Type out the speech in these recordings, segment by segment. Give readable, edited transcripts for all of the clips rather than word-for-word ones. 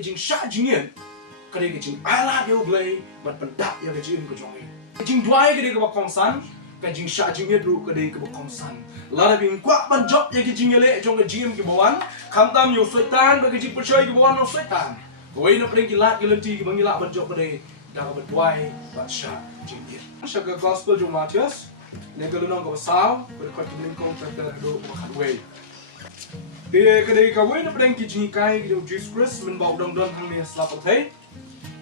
jing sha jing yen ka de jing ala yo blay bat pendak ya ka jing ko jong jing dwai ka de ka kong san ka jing sha jing yen ru ka de ka kong san la da bin kwa ban job ya ka jing le jong ka jing ki bawan kham tam yo soitan ba ka jing percaya ki bawan no soitan ko wei no pring ki lat ki lenti ki bang la ban job ka de da ka dwai bat sha jing yen sha ka gospel jong Matius ne ka lu nong ka sao ba ka tin ko ta ta do ba khat wei Dia kedai kawin na pedang kijing kai kijing Jesus Christ menbau dong hang ni selap otai.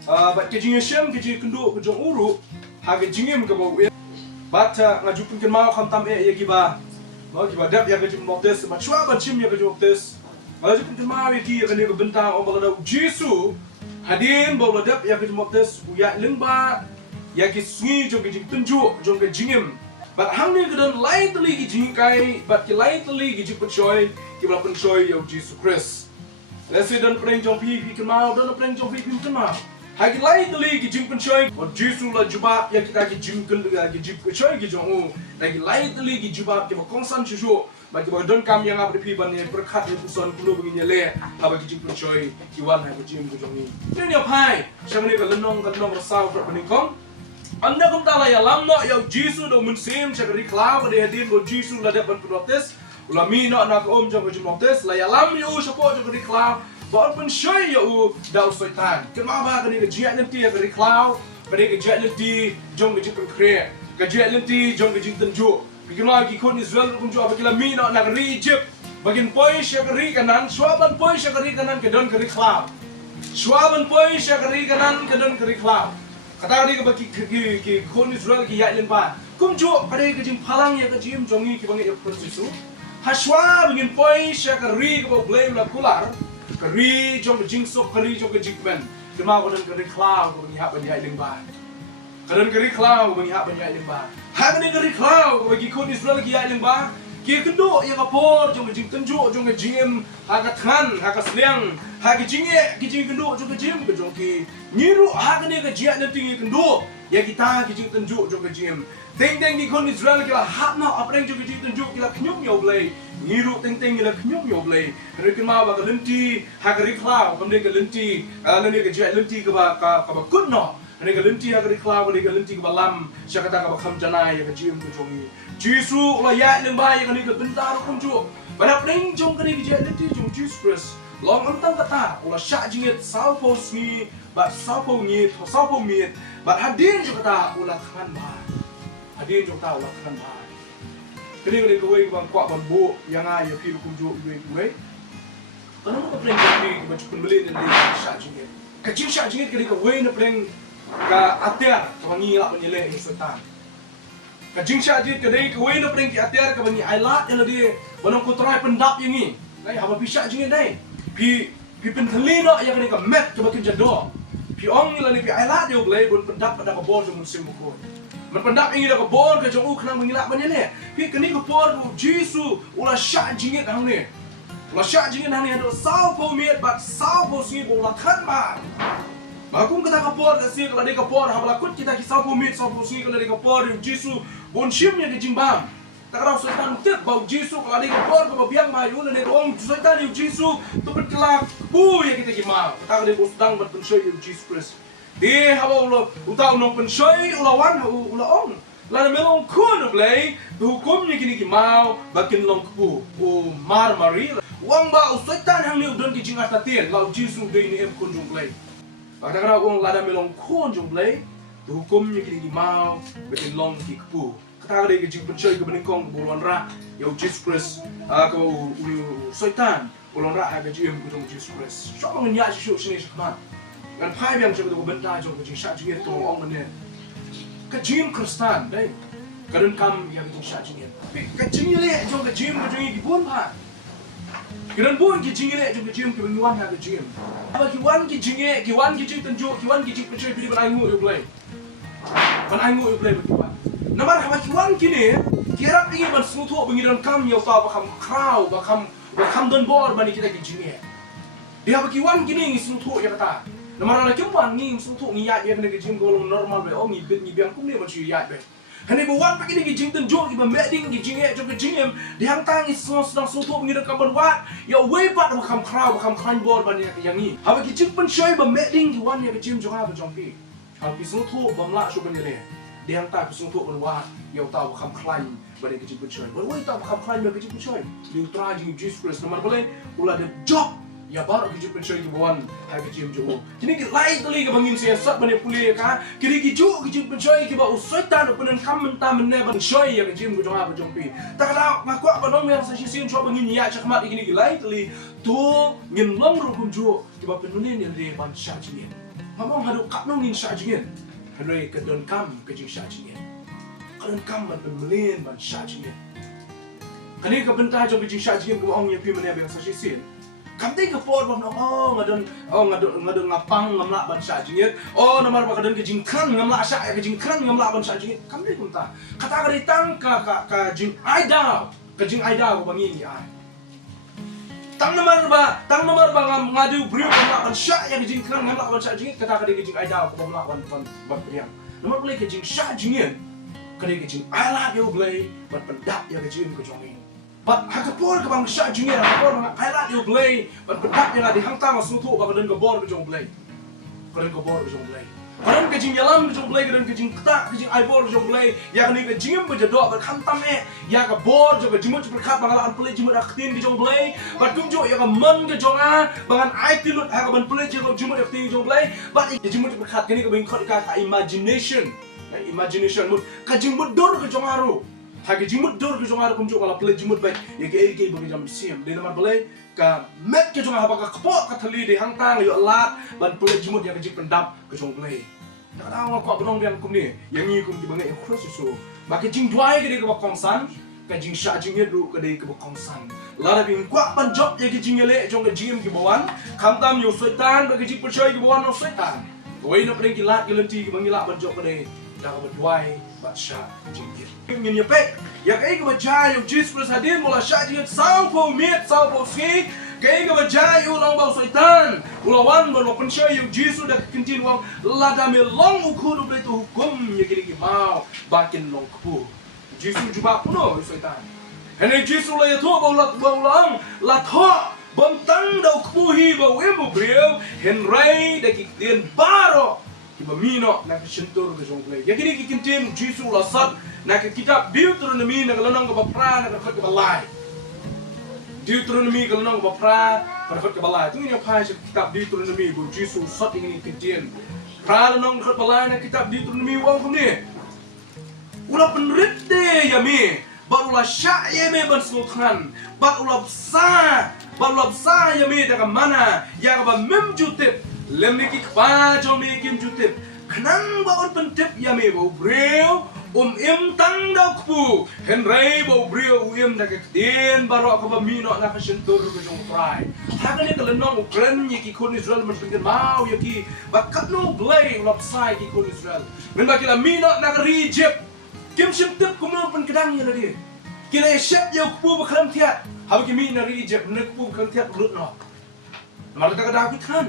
Bat kijing Hashem kijing kenduk kijing uru ha kijing em kabau. Bat ngajupin kan mau kham tam ya giba. Mau giba dap ya kijing baptis bat shwa bat chim ya kijing baptis. Ngajupin kan mau ya ki kan ni bentang om balada Jesus hadin bau dap ya kijing baptis uya lengba ya ki sungi jong kijing tunjuk jong kijing em. But hang ni kedan lain teli kijing kai bat ki lain teli kijing percaya ki bala pensoi yo Jesus Christ. Lesi dan preng jong pi kan mau dan preng jong pi kan mau. Hagi lain teli kijing pensoi wat Jesus la jubab ya kita kijing kan ki jing pensoi ki jong u. Hagi lain teli ki jubab ki ba kongsan chuchu ba ki ba don kam yang apa pi ban ni berkat ni puson kulo begini le ha ba kijing pensoi ki wan ha kijing ko jong ni. Ni pai sang ni ka lenong rasau ber benikong. Anda kum tala ya lam no ya Jesus do munsim chakari klau ka de hadin go Jesus la de ban protes ula mi no na ko jong ko protes la ya lam yu sapo chakari klau ba pun shoy ya u dau soitan ke ma ba ka ni ka jia nanti ya kari klau ba de ka jia nanti jong ka jing kre ka jia nanti jong ka jing tenju bikin ma ki kon Israel kum jo ba kila mi no na ka Egypt bagin poi chakari kanan swaban poi chakari kanan ke don kari klau swaban poi chakari kanan ke don kari klau kata dia bagi ki kon Israel ki ya lemba kum jo kare ke jing phalang ya ka jim jongi ki bangi ya Yesu haswa bingin poi sha ka ri ko blame la kular ka ri jong jing so ka ri jong ka jing men kema ko dan ka ri klau ko bangi ha ban ya lemba kadan ka ri klau ko bangi ha ban ya lemba ha ka ni ka ri klau ko bagi kon Israel ki ya lemba ki kendo ya ka por jong jing tenjo jong ka jim ha ka than ha ka sliang ha ki jing ki jing kendo jong ka jim ko jong ki niru ha ka ni ka jia na tingi kendo ya kita ki jing tenjo jong ka jim teng teng ki kon Israel ki la ha na apreng jong ki jing tenjo ki la knyum yo blai niru teng teng ki la knyum yo blai re ki ma ba ka lenti ha ka ri klau kam ni ka lenti la ni ka jia lenti ka ba kun no ne ka lenti ha ka ri klau ni ka lenti ka ba lam sha ka ta ka ba kham janai ya ka jim ko jong ni Jesus la ya lemba ya kan ni ka bentar kum jo bana preng jong kan ni jia lenti jong Jesus Christ long antang kata ula sha jingit salpo sni ba salpo ni salpo miet ba hadin jo kata ula kan ba hadin jo kata ula kan ba kini ko wei bang kwa ban bo yang ai ya pi kum jo wei bana ko preng jong ni ba chukun beli ni sha jingit ka jing sha jingit kini ko wei na preng ka atia ka bangi la penile ni sultan ka jing sha jingit ka dei ka wei na preng ki atia ka bangi ai la ya dia banong ko try pendap yang ni dai haba pi sha jingit dai pi pentali no ya kani ka met ka bakin jado pi ong ni la ni pi ai la dia blai bun pendap pada ka bor jong musim ko man pendap ingi da ka bor ka jong u khna bangi la banile pi kani ka bor Jesus ula sha jingit hang ni ula sha jingit hang ni ado sao po miet bat sao po singi bo la khan ma Bakum kata kapor kasi kalau dia kapor habla kut kita kisah pumit sau pusi kalau dia kapor Jesus bon shimnya di jimbam tak kau sultan tip bau Jesus kalau dia kapor kau biang mayu dan dia om sultan yu Jesus tu berkelak bu ya kita gimana kata dia sedang berpensoi yu Jesus Christ dia haba ulo utau nong pensoi ulawan ula om lalu melong kun blay hukumnya kini gimana bakin long kupu mar mari uang ba sultan hang ni udon ki jingat tatien lau Jesus dia ini em kunjung blay Kadang-kadang orang lada melong kon jom blay, hukumnya kini mau bikin long ki kepu. Kata dia ke jing pencoi ke beningkong buluan rak, ya Jesus Christ, ke soitan buluan rak ke jing ke Jesus Christ. Siapa ngenyak sih sini sekarang? Kan pai yang jago bentar jom ke jing syak jing itu orang mana? Ke jing Kristen, deh. Kadang kam yang jing syak jing. Ke jing le jom ke jing di buan pai. Kiran buan ki jingile jong jing ki benguan ha ki jing. Aba ki wan ki jinge ki wan ki jing tenjo ki wan ki jing percaya pilih ban aingu yo play. Ban aingu yo play ban. Namar aba ki wan ki ne kira ingin ban smuto bengiran kam yo ta ba kam kraw ba kam don bor ban kita ki jinge. Dia aba ki wan ki ne ngi smuto ya kata. Namar ala ki wan ngi smuto ngi ya ye ne ki jing golong normal be oh ngi bit ngi biang kum ne ban chu ya be. Hani buat pakai ni jing tunjuk ki meeting ki jing jo ki jing di hang tang is sedang suatu ngira kabar wat ya way pat makam crowd makam climb board ban yang ni ha ki jing pen shoi ba meeting ki wan ya ki jing jo ha ba jong pi ha ki suatu bam la shu ban le di hang tang ki suatu ban wat ya tahu makam climb ban ki jing pen shoi ban way tahu makam climb ba ki jing pen shoi di utra jing Jesus Christ nomor boleh ulah ada job ya baru kita pensoi ke bawan hai ke jim jo kini ki lai tuli ke bangin siasat bane puli ka kini ki ju ki pensoi ke ba usoitan penen kam menta menne ban shoi ya ke jim ko jonga ba jongpi tak ada ngaku ba dong yang sasi sin cho bangin ya chakmat kini ki lai tuli tu ngin long ru kum ju ke ba penunin yang de ban sha jingin ngamong hadu kap nong ngin sha jingin hanoi ke don kam ke jing sha jingin kan kam ban penunin ban sha jingin kini ke benta jo ke jing sha jingin ko ong ya pi menne ba sasi sin kamti ke por bang ngadon ngapang ngamla ban sha jingit nomor ba kadon ke jingkran ngamla sha ke jingkran ngamla ban sha jingit kamti kunta kata kari tang ka jing aida ke jing aida ko bangi ni ai tang nomor ba ngadu brio ngamla ban sha ya ke jingkran ngamla ban sha jingit kata kari ke jing aida ko ngamla ban priang nomor boleh ke jing sha jingit kari ke jing ala yo blai ban pendak ya ke jing ko jongi But hakapor ka bang sha junior hakapor nga kailat yo blay but pedak yang di hang tama sutu ba kadon ka bor ka jong blay kadon ka bor ka jong blay kadon ka jing yalam ka jong blay kadon ka jing kta ka jing ai bor ka jong blay ya ka ni ka jingem ba jado ba kham tam ya ka bor jo ka jimut berkat bangalan play jimut aktin ka jong blay but kum jo ya ka man ka jonga bangan ai tilut ha ka ban play jo jimut aktin ka jong blay but ya jimut berkat kini ka bing khot ka imagination mut ka jimut dor ka jong aru Hagi jimut dor ke jongar kum jokala play jimut baik ya ke bagi jam siam de namar balai ka met ke jongar habaka kepok ka thali de hang tang yo lat ban play jimut ya ke jip pendap ke jong play tak tahu ko benong bian kum ni yang ni kum di bangai cross so baki jing duai ke de ke bakong san ka jing sha jing ru ke de ke bakong san la da bin kwa ban job ya ke jing ele jong ke jim ke bawan kham tam yo soitan ba ke jip percoi ke bawan no soitan oi no pring ki lat ke lenti ke bangi lat ban job ke de dah ke duai ba sha jing Ngin yapek, ya kay ka bajay yung Jesus Christ hadin mula siya jingit sao po mit, sao po ski, kay ka bajay ulang bao soitan, ulawan mo lopan siya yung Jesus na kintinuang ladami long ukuno plito hukum ya kinigimaw, bakin long kupo. Jesus juba puno yung soitan. Hene Jesus la yato bao lang, latho, bantang daw kupuhi bao imo brio, henray da kitin baro, ibamino na kasintur ka siyong play. Ya kinigikintin Jesus lasat, nak kitab Deuteronomy nak lanang kapapra nak khot kabalai Deuteronomy lanang kapapra nak khot kabalai tu yang pai kitab Deuteronomy bu Jesus sat ini kejien pra lanang khot balai nak kitab Deuteronomy wang kum ni ulah penrit de ya mi barulah sya ye me ban sultan barulah sa ya mi dak mana ya ba mem jutip lemiki kpa jo mi kim jutip kenang ba on pentip ya mi bu breu im tang daw kupu henry bo brio da ketien baro ka ba mino na ka sentur ko jong fry ha ka ni ka lenong ukren ki kon Israel man pinggan mau ki bakat no blay lopsai ki kon Israel men ba kila mino na ka reject kim simtip kumo pen kedang ya dia kila shep yo kupu ba kram tiat ha ki mino na reject na kupu kram tiat lut no mal ka da ki kan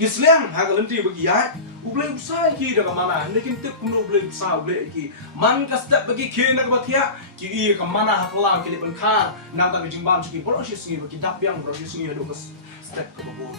kisleng ha ka lenti bagi ya Ublay usai ki dah mana? Lekin tip kuno ublay usai ublay ki. Man kastet bagi ki nak batia ki i ke mana haklam ki depan kar. Nang tak jingbam ki proses ni bagi dap yang proses ni ada kes step ke bawah.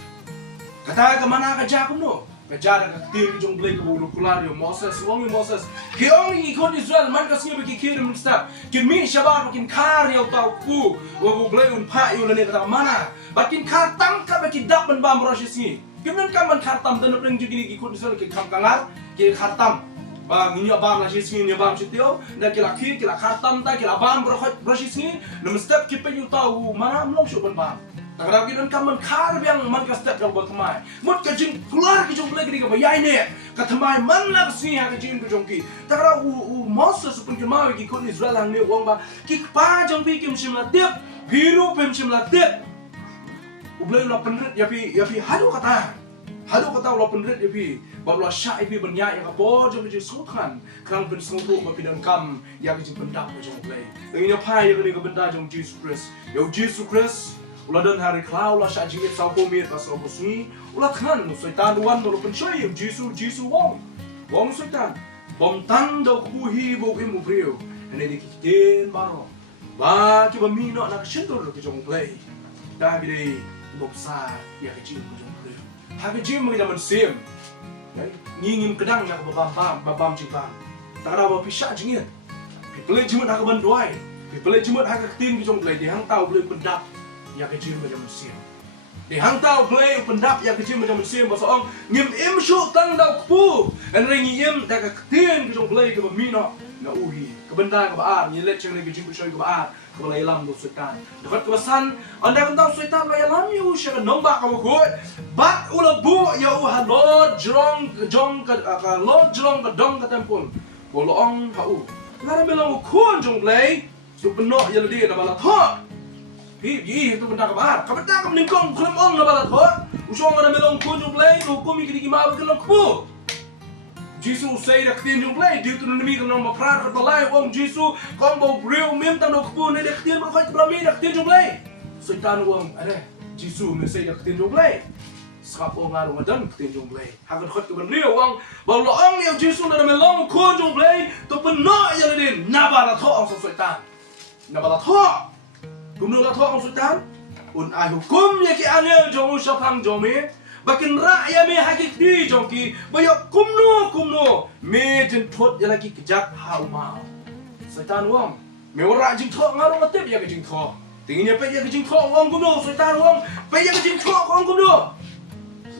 Kata ke mana kerja kuno? Kerja dah ketir ki jong ublay ke bawah kular yo Moses, wong Moses. Ki ong ikon Israel man kas ni bagi ki depan step. Ki mi syabar makin kar yo tau ku. Wo ublay un pa yo lene kata mana? Bakin kar tangkap bagi dap ben bam proses ni. Kemudian kaman khatam dan orang juga ni ikut misalnya ke kam kangar ke khatam bang ini abam lah sih ini abam sitio dan kila khatam tak kila abam berosis ni nama step kita you tahu mana melong syukur bang tak ada kita kaman khar yang man ka step yang bertemai mut kajing keluar kajing lagi di kabayai ni katamai man lah sini ha kajing kajongki tak ada Moses pun kemau ikut Israel ni uang ba kikpa jongpi kim simlatip biru pem simlatip Ublay ulah penrit ya pi hadu kata ulah penrit ya pi barulah syak ya pi banyak yang apa je macam sultan kerang pen sungguh bapidang kam ya kecil pendak macam ublay dengan yang pai yang ni kebenda macam Jesus Christ ya Jesus Christ ulah dan hari klau ulah syak jingit sau pomit pasal bosni ulah kan soitan wan ulah pensyai Jesus wong soitan bom tang do kuhi bo imu brio ane di kiten baro ba ki ba mino na shinto ro ki jong play da bi dei bom sa ya ki jim jong brio ha ki jim ngi da man sim ngim kedang na ba bam jing bam ta da ba pisha jing pi play jim na ka ban doi pi play jim ha ka tin ki jong play di hang tau play pendap ya ki jim ngi da man sim di hang tau play pendap ya kecil macam mesin bahasa orang ngim im syuk tang dau kepu dan ringi im dah ketien ke jong play ke bemino na uhi ke benda ke baar ni let chang ni ke jing shoi ke baar ke balai lam do sultan dekat ke basan anda kan tahu sultan balai lam yu syek nombak ke kut bat ula bu ya u halod jong ke lod jong ke dong ke tempun bolong hau ngara belong kun jong play su benok ya ledi na bala thok itu benda kabar. Kabar tak meningkong kelam ong na balat ho. Usong ada melong kun jong play, hukum iki di ma kelam ku. Jisu say dak tin jong play, dia tu nemi kan ma prar kat balai ong Jisu kom bo breu mem tam dok ku ne dak tin ma khoi blami dak tin jong play. Soitan ong ada Jisu me say dak tin jong play. Skap ong ngaru madan tin jong play. Hakan khot ke ben riu ong ba lo ong ya Jisu na melong kun jong play, to peno ya ledin na balat ho ong soitan. Na balat ho. Gumno la thok sultan un ai hukum ya ki anel jong usapang jome bakin ra ya me hakik di jong ki bayo kumno me jen thot ya laki kejak hau mau sultan wong me ora jing thok ngaro ngatep ya ke jing thok tingnya pe ya ke jing thok wong gumno sultan wong pe ya ke jing thok wong gumno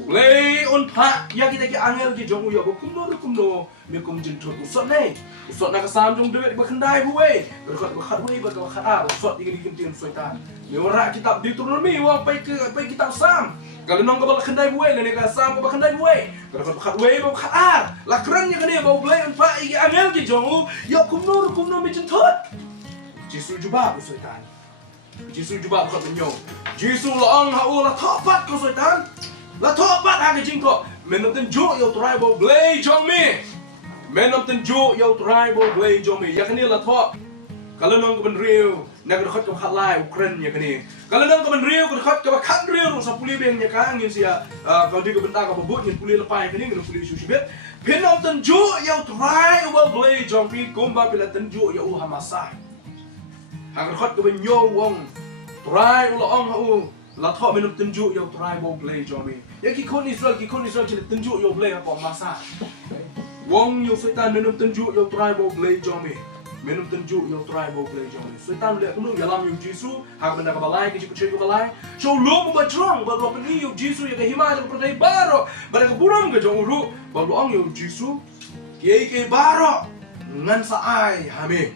le un pha ya kita ki anel ki jong ya kumno me kum jen thot usot nei usot na ka sam jong dewet ba khandai buwe berkhat buwe ba ka khat usot ingin dikentin sultan me ora kitab Deuteronomy wong pai kitab sam kalau nong ka ba khandai buwe ne ka sam ba khandai buwe berkhat khat buwe ba khat la kran ya kane ba buwe un pha iki anel ki jong ya kumno me jen thot Jisu juba sultan Jisu juba khat menyo Jisu laong ha la thopat ko sultan la thopat ha ke jing ko men ten jo yo try ba blay jong me men of ten jo yo tribal blay jomi ya kani la thok kalau nong ka ben riu na ka khot ka khat lai Ukraine ya kani kalau nong ka ben riu ka khot ka khat riu sa puli beng ya ka ngin sia ka di ka benta ka babut ngin puli lepai kani ngin puli su sibet pen of ten jo yo tribal blay jomi kumba pila ten jo yo hamasa ha ka khot ka ben yo wong tribal ong ha la thok men of ten jo yo tribal blay jomi ya ki kon Israel chile ten jo yo blay ha masa Wong yo sultan menum tenju yo tribal blay jomi menum tenju yo tribal blay jomi sultan le kunu yalam yo Jisu hak benda ka balai ki cik ka balai so lo ba trong ba lo pani yo Jisu ya ka himaj ka pradai baro ba ka burang ka jong ru ba lo ang yo Jisu ke baro ngan sa ai hame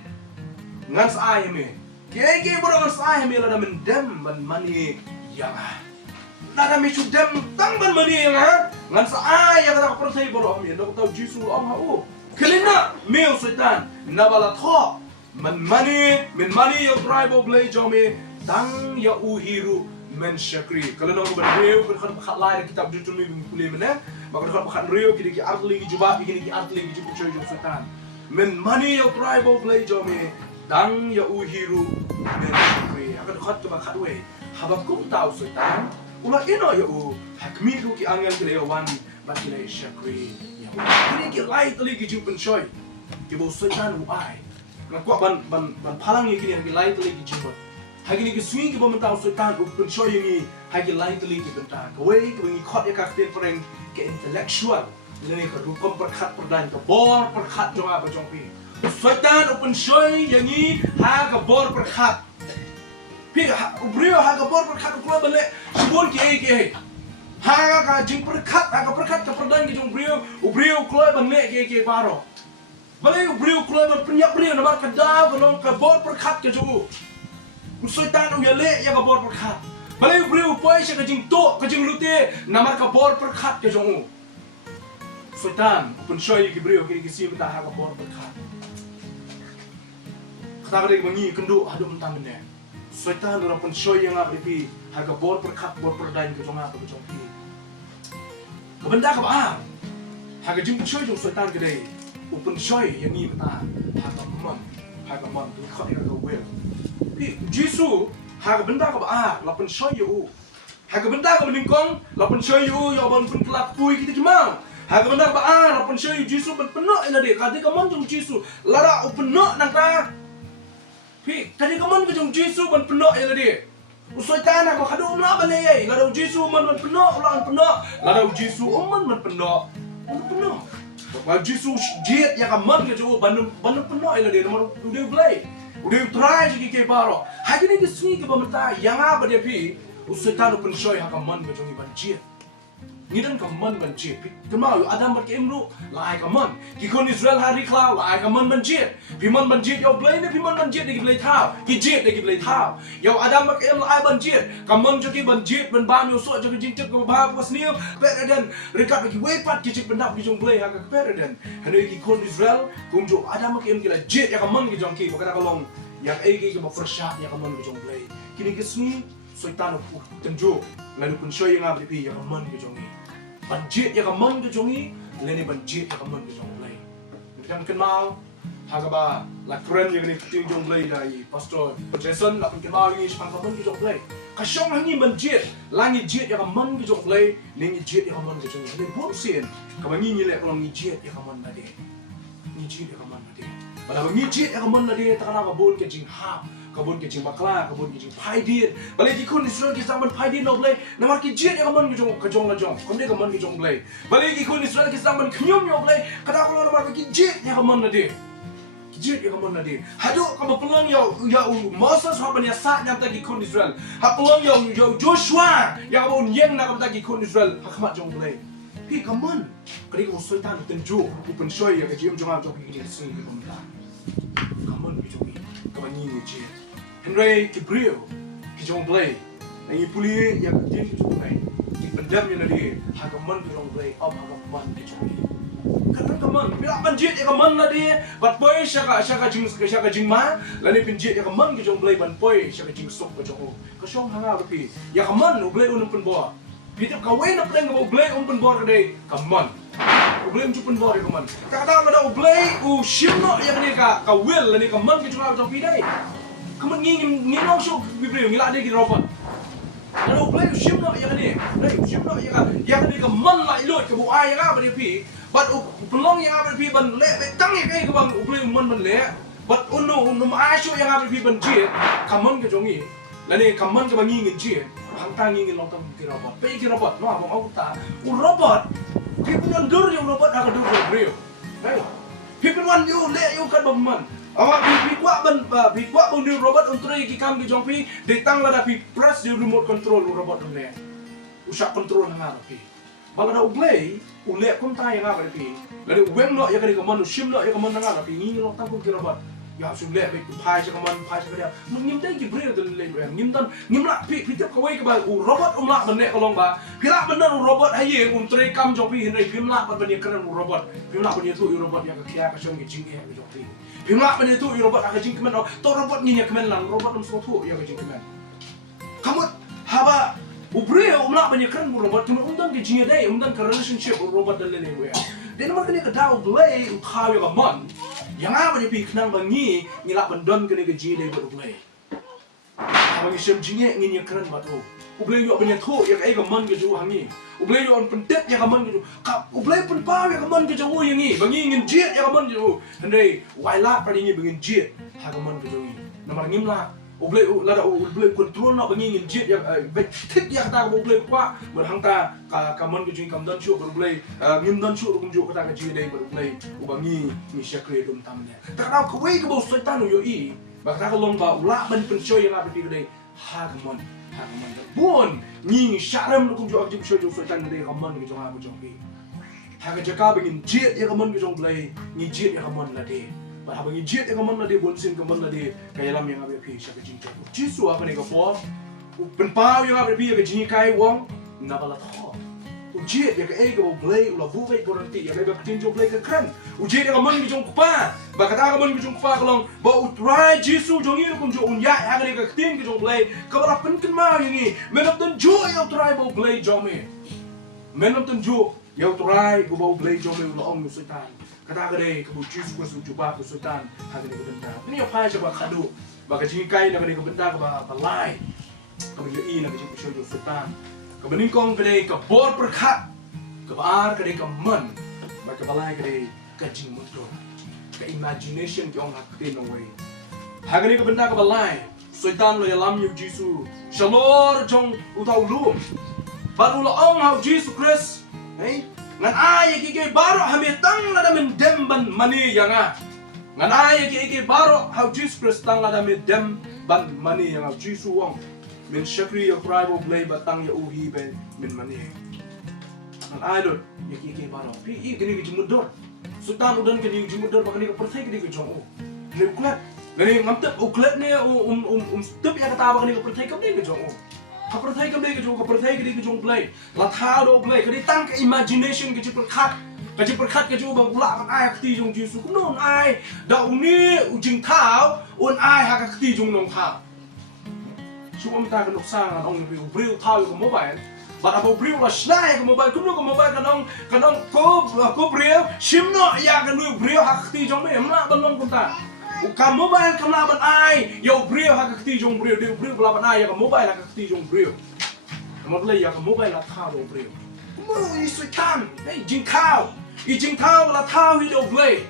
ke baro ngan sa ai hame la da men dem ban mani yang nada mi sudem tang ban mani nga ngan sa ai ya ka percaya boro mi ndo tahu Jisu om ha u kelina meu sultan na bala tho men mani yo tribal blay jome tang ya u hiru men shakri kalau no ban reu kan khat lai kitab Deuteronomy mi kule mena maka khat reu ki artli ki juba ki artli ki juba choy sultan men mani yo tribal blay jome tang ya u hiru men shakri akan khat we habakum tahu sultan Ula ino ya u hakmi ku ki angel ki lewan bat ki le shakri ya ini ki lai tali ki JINGPYNSHOI ki bo sultan u ai na kwa ban phalang ye ki ni lai tali ki jibot hagi ni ki swing ki bo menta sultan u PYNSHOI ni hagi lai tali ki benta ka we ki ngi khot ya ka ten freng ke intellectual ni ka ru kom perkhat perdan ka bor perkhat jong ba jong pi sultan u PYNSHOI yang ni ha ka bor perkhat Pi brio ha ka bor perkhat ko bale sibon ki ha ka jing perkhat ka perdan ki jong brio kloi ban ne ki baro bale brio kloi ban penyak brio na ka da ko ka bor perkhat ke ju sultan u yale ya ka bor perkhat bale brio pai se ka jing lute na ka bor perkhat ke jong sultan PYNSHOI ki brio ki sim ta ha ka bor perkhat kata ka mangi kendu adu mentang ne sultan ora PYNSHOI yang apa pi harga bor perkhat bor perdain ke jonga ke jong pi ke benda ka ba harga JINGPYNSHOI jong sultan ke dei PYNSHOI yang ni mata harga mon tu khat ka wel pi Jisu harga benda ka ba la PYNSHOI yo harga benda ka meningkong la PYNSHOI yo ban pun kelap pui kita jemang Hak benar ba la pensoi Jisu ben penuh ila dia. Kadi kaman jong Jisu. Lara penuh nang ta. Pi, kadi kaman ke jong Jisu ben penuh ila dia. Usoitan aku kadu umla balai. Lara Jisu man ben penuh, ulang penuh. Lara Jisu man ben penuh. Penuh. Ba Jisu jet ya kaman ke jo ban penuh ila dia nomor udah belai. Udah try jadi ke baro. Hagi ni kesini ke bamata yang apa dia pi. Usoitan pun shoy hak kaman ke jong iban jet. Ngidan kaman banjir. Kemau Adam berkemru lai kaman. Kikon Israel hari klau lai kaman banjir. Piman banjir yo blay ne piman banjir degi blay thau. Kijit degi blay thau. Yo Adam berkem lai banjir. Kaman joki banjir ben ban yo so joki jingcek ke bah pas niu. Peradan rekat bagi wepat kijik pendap ki jong blay ha ka peradan. Hanoi kikon Israel kum jo Adam berkem gila jit ya kaman ki jong ki bakara kalong yang egi ke bersyak ya kaman ki jong blay. Kini kesni soitan tenjo lalu pun shoy yang abdi ya kaman ki jong ni. Banjir yang kaman ke jongi, leni banjir yang kaman ke jong play. Kita kenal, hagaba la keren yang ni kita jong play dari pastor Jason, la kenal ini sepang kaman ke jong play. Kasyong hangi banjir, langi jit yang kaman ke jong play, lengi jit yang kaman ke jongi. Leni bonsin, kamangi ni lek kalau ni jit yang kaman nade, ni jit yang kaman nade. Pada ni jit yang kaman nade, takkan kabun ke jing hap. Kabun ke jing bakla, kabun ke jing paidir. Balik ikun Israel ke zaman paidir no blay. Namar ke jit ya kaman ke jong. Komde kaman ke jong blay. Balik ikun Israel ke zaman kenyum yo blay. Kada ko namar ke jit ya kaman nade. Jit ya kaman nade. Hadu kamu pelang yo Moses haban ya sa nyam tagi ikun Israel. Ha pelang yo Joshua ya kabun yeng na kabun tagi ikun Israel. Hakamat jong blay. Pi kaman. Kadi ko soitan tenju. Open shoy ya ke jim jong jong ke sing ke kaman. Kaman ke jong. Kaman ni jit. Henry Gabriel, kijong play. Nangi puli yang kecil kijong play. Dipendam yang lagi, hagaman kijong play, hagaman kijong play. Karena kaman, bila banjir ya kaman lagi, bat boy syaka jingma, lani banjir ya kaman kijong play ban boy syaka jing sok kijong. Kasyong hanga tapi, ya kaman ublay unum penboa. Pitip kawin na play ngabo ublay penboa kadai kaman. Ublay penboa ya kaman. Kata ada ublay shimno ya kani ka will lani kaman kijong jong pidai. Kamu ngin langsung bibir ngilak dia robot. Lalu play shimno yang ni, play shimno yang ni keman lah ilot ke buai yang apa dia pi, but pelong yang apa dia pi ban lek betang yang kai ke bang play man ban lek, but unu asyuk yang apa dia pi ban jit, kaman ke jongi, lalu kaman ke bang ngin jit, hangtang ngin lontong ke robot, pe ke robot, no abang aku tak, robot, people dur yang robot agak dur brio, baik, people wan you lek you kan bang man. Awak bikuak bang di robot untuk lagi kam di jongpi datang lah tapi press di remote control robot dunia usah control nang apa bala da ublay ulek kum ta yang apa tapi lalu weng lo ya kali kaman shim lo ya kaman nang apa ni lo tang kum ki robot ya sublek baik pai je kaman pai je dia ngim dai ki bril del le ngim la pi tep kawai ke ba robot umla benne kolong ba pila bener robot haye untuk kam jongpi henry pimla ban benne keren robot pimla benne tu robot yang kia ka shong ki jing ke jongpi Pimla benda tu robot agak jing kemen to robot ni kemen lang robot um sotu ya jing kemen. Kamu haba ubre umla benda keren robot cuma undan ke jing dai undan ke relationship robot dalle le ya. Dan mak ni ke dau blay khaw ya man. Yang apa ni pi kenang bangi ngilak bendon ke ni ke jing dai blay. Abang isem jing ngin ya keren batu. Ublay yo benda tu ya ai ke man ke ju hangi. Ublay yo on pentep ya kaman gitu. Kap ublay pun pa ya kaman ke jauh yang ni. Bagi ingin jet ya kaman gitu. Hendai wailat pada ingin bagi jet ha kaman ke jauh. Nama ngim lah. Ublay lada ublay kontrol nak bagi ingin jet ya tik ya kata ublay kuat berhang ta kaman ke jauh kam dan syuk ublay ngim dan syuk kum juk kata ke jet dai ublay ubangi ni syakre dum tamnya. Tak tahu kawai ke bau setan yo i. Bakta kalong ba ulak ban pensoi yang ada di kedai ha kaman. Bon, ni syaram lu kumjo akjib show jong soitan de kaman ke jong aku jong bi. Ha ke jaka bengin jet ya kaman ke jong blai, ni jet ya kaman la de. Ba ha bengin jet ya kaman la de bon sin kaman la de kaya lam yang abe pi sya ke jing jong. Jisu apa ne ka po? Pen pau yang abe pi ke jing kai wong na bala tho. Jet ya ke e ke blai ula bu bai boranti ya ke jing jong blai ke kran. Jet ya kaman ke jong pa. Ba kata kaman ke jong pa kalong ba utrai Jisu jong ni kumjo unya ha ke tin ke jong blai. Kabara pen ken ma yang ni. Menap dan jo ya utrai ba blai jong me. Menap dan jo ya utrai ba blai jong me ula ong soitan. Kata ke ke bu Jisu ko su juba ko soitan ha ke benda. Ini ya pa je ba khadu. Ba ke jing kai na ke benda ka ba lai. Ka bi i na ke jing show jo soitan. Kebeningkong kedai ke bor perkat ke kebar kade kemen bagi balai kade kajing mudo ke imagination yang hakte no way hagani ke benda ke balai soitan lo yalam yu jisu shalor jong utau lu baru lo ong hau jisu Christ ngan ay ki baro hametang la damen demban mani yanga ngan ay ki baro hau jisu Christ tang la damen dem ban mani yang hau jisu wong min shakri ya praibo blay batang ya uhi be min mani ngan ay lo ki baro pi i gini ki mudor sultan udan ki mudor bakani ka perthai ki jong o ne uklat ne ngamtep uklat ne tep ya kata bakani ka perthai ka ne ki jong o ka perthai ka ne ki jong blay la tha do blay ka tang ka imagination ki perkhat ka bang pula kan ai khti jong jisu non ai da uni ujing thao un ai ha ka khti jong nong thao Suam ta ka nuksang ang ong briu thao ko mobile but abo briu la shnai ko mobile kuno ko mobile kanong ko briu shimno ya ka nu briu ha khti jong me ma balong kunta ka mobile kamla ban ai yo briu ha ka khti jong briu de briu la ban ai ya ka mobile ha ka khti jong briu mobile ya ka mobile la thao do briu mo i SOITAN jing thao la thao hi do blay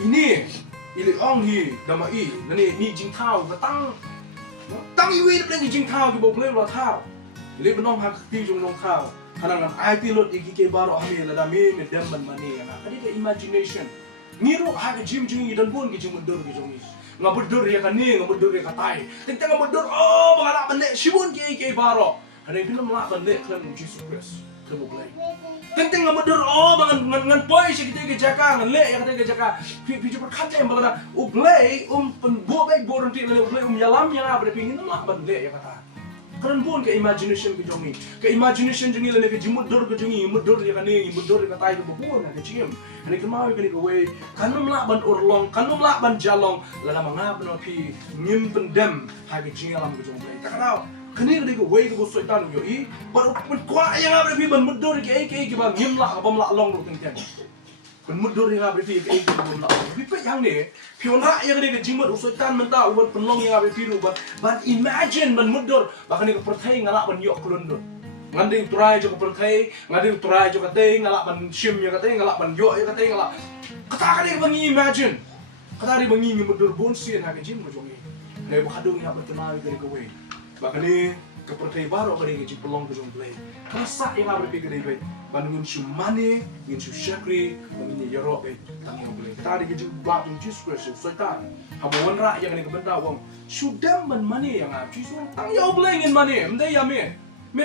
ini ili ong hi dama i ni jing thao ka tang iwi na plang jing thao ki bo blay la thao ile banong ha khti jong long thao kanang ai pilot iki ke baro ami la da me dem ban mani na kadi ka imagination ngiro ha ka jim dan bon ki jing mundur ki jong nga mundur ya ka ni nga mundur ya ka tai tingtang nga mundur bangala ban le shibun ki ke baro kanang film la ban le klan Jesus Christ ke bo blay tingtang nga mundur ngan poi si kita ke jaka ngan le ya ka ke jaka pi perkhat em bangala u blay pen bo baik bo ronti le blay yalam ya bre pingin la ban le ya kata kan bon ke imagination ke jongi ke imagination jongi le ke jimudur ke jongi mudur ya kan ni mudur ka tai ke bo na ke chim ni ke mau ke ni ke we kanum la ban urlong kanum la ban jalong la manga ban pi ngim pendem ha ke jing alam ke jongi tak tahu kini ke we ke SOITAN yo i baru kwa yang bre pi ban mudur ke ban ngim la bam la long lu teng teng ban mudur yang bre pi ke bam la pi pe yang ni piona yang ni ke jimut SOITAN menta uban penlong yang bre pi lu ban imagine ban mudur bakani ke perthai ngala ban yok kulun dun nganding turai jo ke perthai nganding turai jo ke tei ngala ban shim ya ke tei ngala ban yok ya ke tei ngala kata ka ni bangi imagine kata ri bangi mudur bon sien ha ke jim mo jongi ne bu khadung ya ban tenai ke we bakani ke perthai baro ka ni ke pelong ke jong play rasa yang bre pi ke dei be ban ngin shu mane ngin shu shakri ngin yoro be tang yo play tadi ke jing ba jong Jesus Christ SOITAN habuan ra yang ni ke benda wong sudam ban mane yang a Jesus tang yo play ngin mane mdai ya me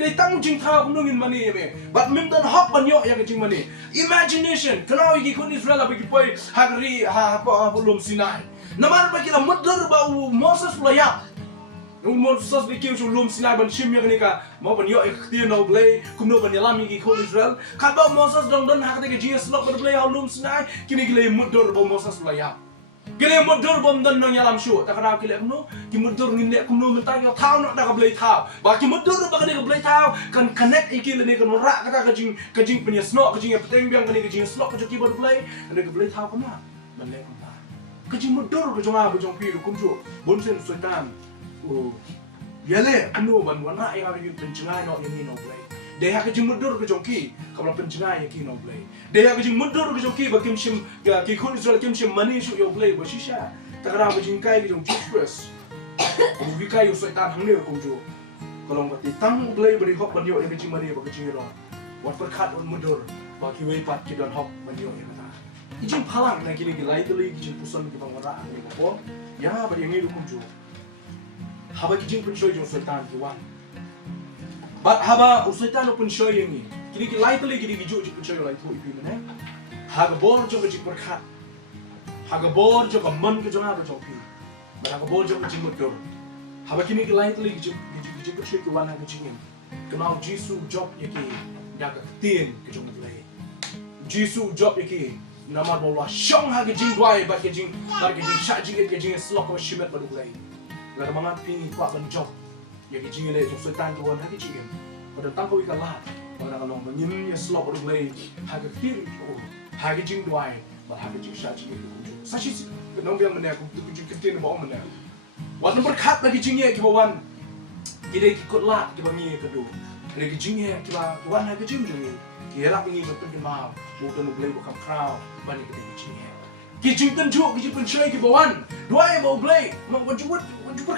dei tang jing tha kum ngin mane ya me but mim dan hop ban yo yang jing mane imagination kalau iki kun Israel ba ki poi hagri ha lum Sinai namar ba ki la mudar ba Moses laya Moses di kiu lum Sinai ban shim ya ka mau ban yo ikhtiar no blay kum no ban yalam ki kun Israel ka ba Moses dong don ha ka ke Jesus lok ban blay lum Sinai kini ki le mudar ba Moses laya Gile mudur bom dan nang yalam shu tak kena kile kuno ki mudur ngin le kuno mentang yo thau nak dak blai thau ba ki mudur ba kene blai thau kan connect iki le ne kan rak kata ka jing punya snok ka jing peteng biang kene ka jing snok ka joki ba blai ne ka blai thau kena ban le kan ka jing mudur ka jonga ba jong pi ru kum ju bon sen SOITAN o yale kuno ban wana ya ka yu penjengai no ni no blai de ha ka jing mudur ka jongki ka bla penjengai ya ki no blai de ha ka jing mudur ka jongki ba kim shim ki kun Israel kim shim mani shu yo blai ba shisha tak ra ba jing kai ki jong Jesus Christ o bi kai yo SOITAN hang ne ko jo kalau ngati tang blai beri hok ban yo ya jing mani ba ka jing ro wat perkhat on mudur ba ki wei pat ki don hok ban yo ya kata ijing phalang na kini ki lai teli ki jing pusan ki bang wara ni ko ya ba yang ni ko jo haba ki jing punshoi jong SOITAN ki wan But haba SOITAN pun show yang ni. Kini ki light lagi kini gijuk pun show light tu ipi mana? Haga bor jo kecik berkat. Haga bor jo kaman ke jonga berjauh pi. But haga bor jo kecik mudur. Haba kini ki light lagi gijuk pun show ki wana kecingin. Kenal Jisu job yaki jaga ketin ke jonga play. Jisu job yaki nama bola shong haga jing dwai ba ke jing shat jing ke jing slok ke shimet badu play. Lar mangat pi kwa ban job. Yang kecil le jok SOITAN tu orang kecil kan, pada tangkau ikan lah, pada kalau menyim ya slop orang lay, harga kecil, harga jing duai, bah harga jing sah jing itu kunjung. Sasi kenapa yang mana aku tu jing kecil ni bawa mana? Wan berkat lagi jingnya kibawan, kita ikut lah kiba ni kedua, lagi jingnya kiba wan harga jing jing, Kira ini betul mau, bukan boleh bukan crowd, banyak kita kecilnya. Kijing tenjuk, kijing pensyai kibawan, dua mau boleh, mau jemput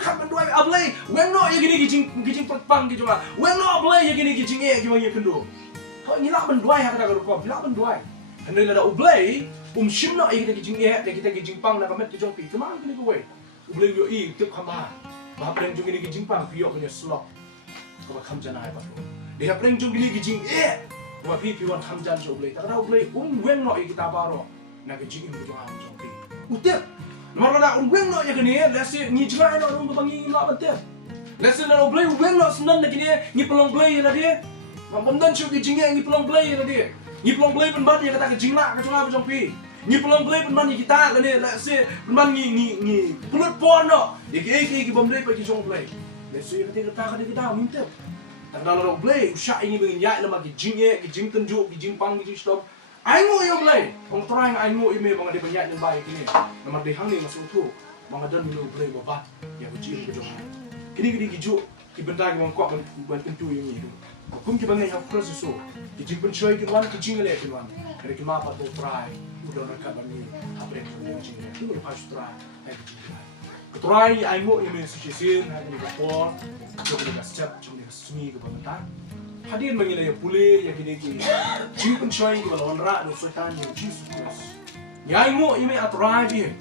kapan dua boleh, when no ya gini kijing perpang gitu lah, when no boleh ya gini kijing gimana kendu. Kau ini lah berdua yang kata kau, bila berdua. Hendak ada boleh, shim no ya kita kijing kita kijing pang nak kamet kijong pi, kemana gini kau? Boleh yo tiap kamar, bah pernah jung gini kijing pang, piok punya slot, kau bakam jangan apa tu. Dia pernah jung gini kijing wah piwan kam jangan jauh boleh, tak ada boleh, when no ya kita baru. Nak kijing ini macam apa jompi? Udah, nomor nak wen no ya kini, lesi ni jelah nak orang bangi lah betul. Lesi nak boleh wen no senang nak kini, ni pelong boleh ya dia. Mampu dan cuci kijing ni pelong boleh ya dia. Ni pelong boleh pun banyak kata kijing lah, macam apa jompi? Ni pelong boleh pun banyak kita lah ni, lesi pun banyak ni pulut pon no. Dia kiki boleh pergi kijong boleh. Lesi kata kita minta. Tak ada orang boleh, usah ini menginjak nama kijing tenjuk, kijing pang, kijing stop. Aingo yang boleh, orang terang aingo ini bang ada banyak yang baik ini. Nama dehang ni masuk tu, bang ada dulu boleh babat, ya uji berjuang. Kini gijuk, kibentang bang kuat bang tentu yang ini. Hukum kibang yang proses so, JINGPYNSHOI kinuan kijing le kinuan. Dari kimapa tu try, udah nak bani, apa yang tu kijing le. Tu lepas try, ay kijing. Ketry aingo ini sucisin, ay ni kapor, jom ni kascap, jom ni kasmi kebangtan. Hadir mengira ya pulih ya kini JINGPYNSHOI kalau orang no SOITAN ya Jesus Christ. Nyai mo ime atrai bi.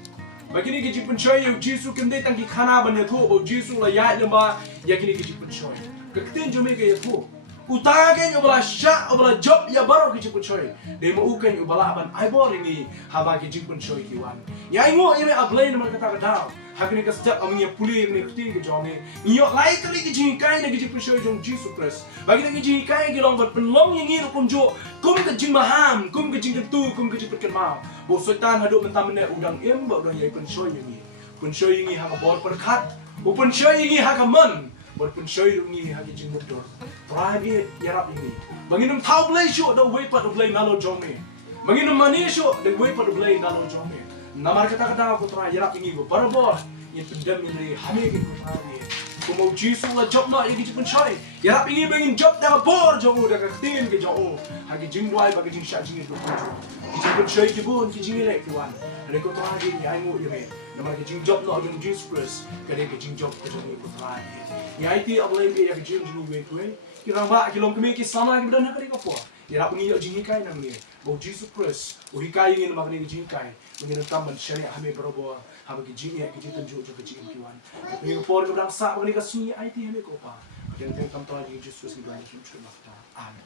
Bagi ni JINGPYNSHOI ya Jesus kende tangki khana ban ya tho bo Jesus la ya lamba ya kini JINGPYNSHOI. Kakten jome ke ya tho. Utagen ubala sha ubala job ya baro JINGPYNSHOI. De mo uken ubala ban ai bor ini haba JINGPYNSHOI kiwan. Nyai mo ime ablay nama kata kadau. Hakini ka sejak aminya pulih ni keting ke jome. Ngiyo lai kali ke JINGPYNSHOI na JINGPYNSHOI jong Jesus Christ. Bagi nak JINGPYNSHOI ke long berpenlong yang ngiru kum jo. Kum ke jing maham, kum ke jing ketu, kum ke jing perken mau. Bo SOITAN haduk mentam mene udang ba udang yai PYNSHOI yang ni. PYNSHOI yang ni haka bor perkat. Bo PYNSHOI yang ni haka man. Bo PYNSHOI yang ni haka jing mudor. Try yarap yang ni. Bagi nam tau blay syo da way pat blay nalo jome. Bagi nam mani syo da way pat blay nalo jome. Namar kata aku try yarap yang ni bo barabor. Yang pendam ini hamil gitu tadi. Kumau Jesus lah job nak yang JINGPYNSHOI. Yarap ini bengin job dah bor jauh dah ketin ke jauh. Hagi jingwai bagi jing syak jing itu kunjung. JINGPYNSHOI kibun kijing elek kiwan. Ada kau tadi ni aimu ini. Nama kijing job nak yang Jesus Christ. Kadang kijing job kerja ni kau tadi. Yang itu apa lagi yang kijing jing ni tu Kirang ba kilom kami kisama lagi berdan nak apa? Yarap ini jing hikai namanya. Bau Jesus Christ. Hikai ini nama ni jing hikai. Mengenai tamban syariat kami berubah. Habis kijing kijing tenjuk juga kijing kiwan. Ini kepor keberang sak mengenai kasih IT kami kopa. Yang tentang lagi Jesus Christ di dalam hidup kita. Amin.